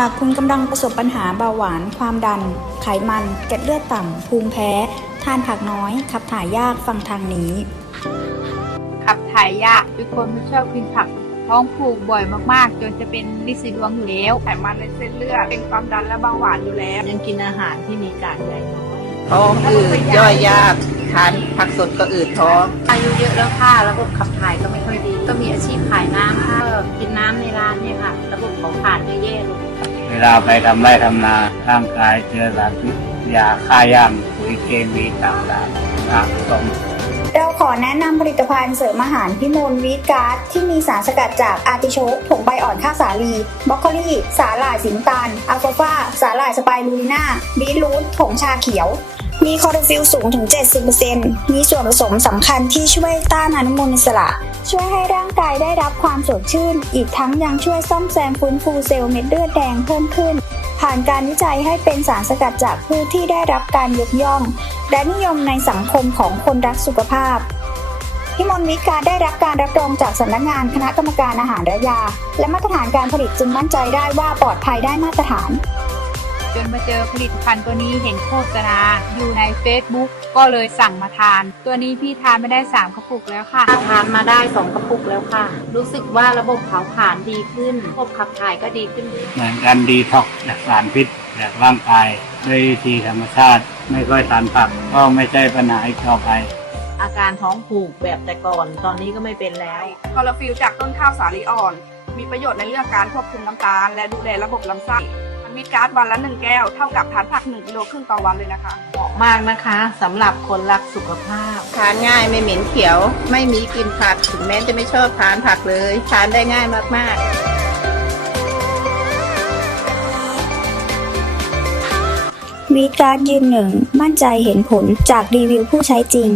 หากคุณกำลังประสบปัญหาเบาหวาน ความดัน ไขมันเกล็ดเลือดต่ำ ภูมิแพ้ ทานผักน้อย ขับถ่ายยากฟังทางนี้ ขับถ่ายยากทุกคนไม่ชอบกินผัก ท้องผูกบ่อยมากๆ จนจะเป็นลินสีดวงอยู่แล้วไขมันในเส้นเลือด เป็นความดันและเบาหวานอยู่แล้ว ยังกินอาหารที่มีกากใยน้อยท้องอืดย่อยยากทานผักสดก็อืดท้อง อายุเยอะแล้วค่ะระบบขับถ่ายก็ไม่ค่อยดี ก็มีอาชีพขายน้ำค่ะก็กินน้ำในร้าน วลาไปทำไร่ทำนาร่างกายเจอสารพิษยาฆ่าย่างปุ๋ยเคมีต่างๆสะสมเราขอแนะนำผลิตภัณฑ์เสริมอาหารพิมลวีทการ์ดที่มีสารสกัดจากอาร์ติโชกผงใบอ่อนข้าวสาลีบรอกโคลีสาหร่ายสิงตาลอัลฟาฟาสาหร่ายสไปรูลิน่าบีทรูทผงชาเขียว มีคลอโรฟิลสูงถึง 70%มีส่วนผสมสำคัญที่ช่วยต้านอนุมูลอิสระ ช่วยให้ร่างกายได้รับความสดชื่น อีกทั้งยังช่วยซ่อมแซมฟื้นฟูเซลล์เม็ดเลือดแดงเพิ่มขึ้น ผ่านการวิจัยให้เป็นสารสกัดจากพืชที่ได้รับการยกย่อง และนิยมในสังคมของคนรักสุขภาพพิมลวิทย์การได้รับการรับรองจากสำนักงานคณะกรรมการอาหารและยา และมาตรฐานการผลิตจึงมั่นใจได้ว่าปลอดภัยได้มาตรฐาน จนมาเจอผลิตภัณฑ์ตัวนี้เห็นโฆษณาอยู่ใน Facebook ก็เลยสั่งมาทาน ตัวนี้พี่ทานไม่ได้ 3 กระปุกแล้วค่ะ ทานมาได้สองกระปุกแล้วค่ะ รู้สึกว่าระบบเผาผลาญดีขึ้น ระบบขับถ่ายก็ดีขึ้นด้วยเหมือนกันดีท็อกซ์จากสารพิษจากร่างกายด้วยวิธีธรรมชาติ ไม่ค่อยทานผักก็ไม่ใช่ปัญหาอีกต่อไปอาการท้องผูกแบบแต่ก่อน ตอนนี้ก็ไม่เป็นแล้วคลอโรฟิลจากต้นข้าวสาลีอ่อน มีประโยชน์ในเรื่องการควบคุมน้ำตาล และดูแลระบบลำไส้ มันมีการ์ดวันละหนึ่งแก้ว เท่ากับทานผักหนึ่งกิโลครึ่งต่อวันเลยนะคะ เหมาะมากนะคะสำหรับคนรักสุขภาพ ทานง่ายไม่เหม็นเขียว ไม่มีกลิ่นผักถึงแม้จะไม่ชอบทานผักเลย ทานได้ง่ายมากๆวีดการ์ดยืนหนึ่ง มั่นใจเห็นผลจากรีวิวผู้ใช้จริง